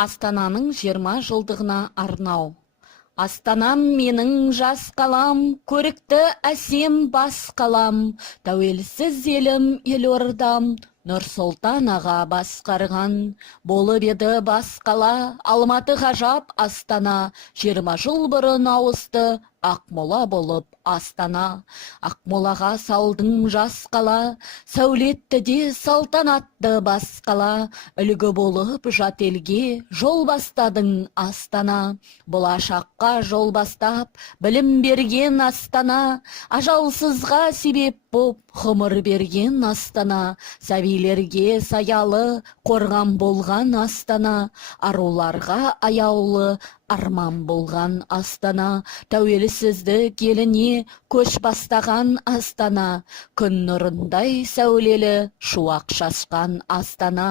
Астананың 20 жылдығына арнау. Астанам менің жас қалам, көрікті әсем бас қалам, тәуелсіз елім елордам, Нұрсұлтан аға басқарған. Болып еді бас қала, Алматы ғажап Астана, 20 жыл бұрын ауысты, Ақмола болып Астана. Ақмолаға салдың жас қала, сәулетті де салтанатты бас қала, үлгі болып жат елге жол бастадың Астана. Болашаққа жол бастап, білім берген Астана, ажалсызға себеп боп ғұмыр берген Астана, сәбилерге саялы қорған болған Астана, аруларға аяулы арман болған Астана, тәуелсіздік еліне көш бастаған Астана, күн нұрындай сәулелі шуақ шашқан Астана,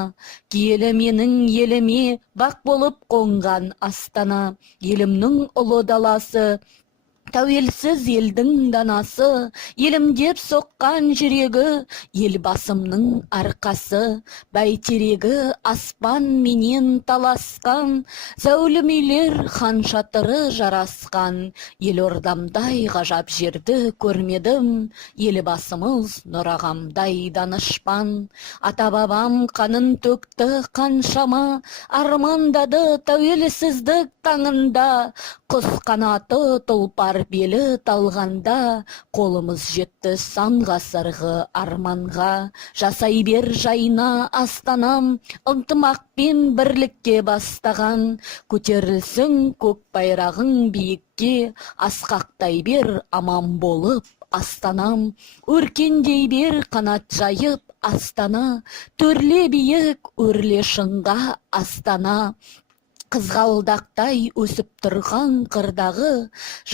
киелі менің еліме бақ болып қонған Астана, елімнің ұлы даласы, тәуелсіз елдің данасы, елім деп соққан жүрегі, елбасымның арқасы, бәйтерегі аспан менен таласқан, зәулім үйлер хан шатыры жарасқан, елордамдай ғажап жерді көрмедім, елбасымыз нұрағамдай данышпан, ата-бабам қанын төкті қаншама, армандады тәуелсіздік таңында, құс қанаты тұлпар белі талғанда, қолымыз жетті сан ғасырғы арманға, жасай бер жайна Астанам, ынтымақпен бірлікке бастаған, көтерілсін көк байрағың биікке, асқақтай бер аман болып Астанам, өркендей бер қанат жайып Астана, төрле биік өрле шыңға Астана, қызғалдақтай өсіп тұрған қырдағы,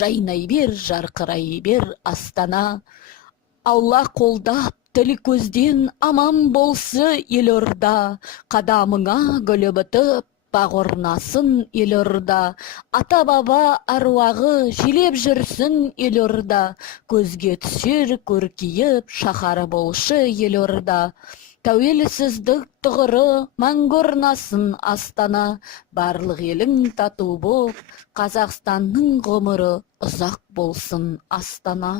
жайнай бер, жарқырай бер Астана. Алла қолдап, тіл көзден аман болсы елорда, қадамыңа гүлі бітіп, бақ орнасын елорда, ата-баба аруағы желеп жүрсін елорда, көзге түсер көркейіп шаһары болшы елорда. Тәуелсіздік тұғыры мәңгі орнасын Астана, барлық елің тату боп, Қазақстанның ғұмыры ұзақ болсын Астана.